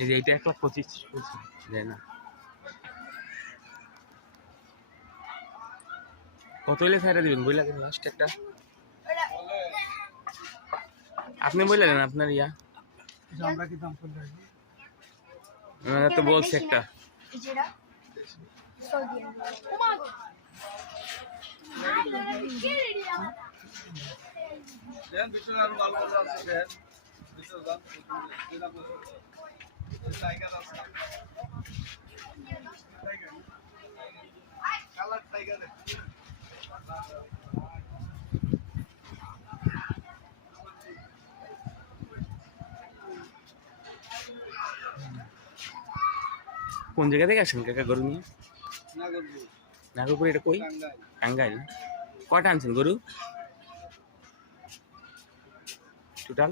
এই যে এইটা 1,25,000 বলছে, যায় না। কত হইলে ছাইড়া দিবেন বইলা দেন লাস্ট একটা। আপনি বইলা দেন আপনার ইয়া। আমরা কি দাম করলে আমরা তো বলছি একটা। দেন ভিতরে আরো ভালো ভালো আছে দেন ভিতরে দাম দিনা বসে টাইগার আছে কালার টাইগার কোন জায়গা থেকে আসেন কাকা গরু নিয়ে? নাগরপুর নাগরপুর, এটা কই? টাঙ্গাইল টাঙ্গাইল। কয়টা আনছেন গরু টোটাল?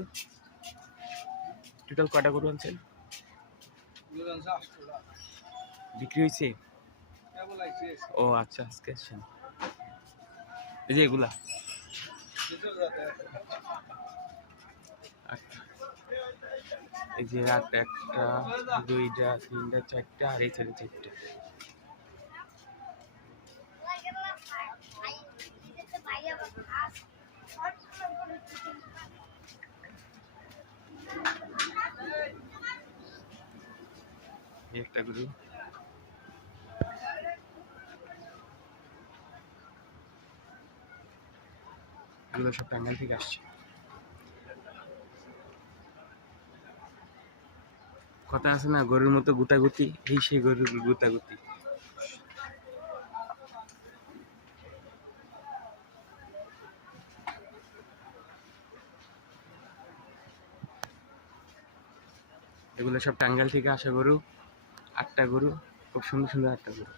টোটাল কয়টা গরু আনছেন? দুজন সাতটা বিক্রি হয়েছে? কেবল আইছে ও আচ্ছা, আজকে আসছেন। এই যে এগুলা ভিতরে যাতে আচ্ছা, এই যে রাত 1টা 2টা 3টা 4টা আর এই ছেলে 4টা। এই একটা গরু। এগুলো সব টাঙ্গাইল থেকে আসছে। কথা আছে না, গরুর মতো গুতাগুতি, এই সেই গরুর গুতাগুতি। এগুলো সব টাঙ্গাইল থেকে আসা গরু। 8টা গরু, খুব সুন্দর সুন্দর 8টা গরু।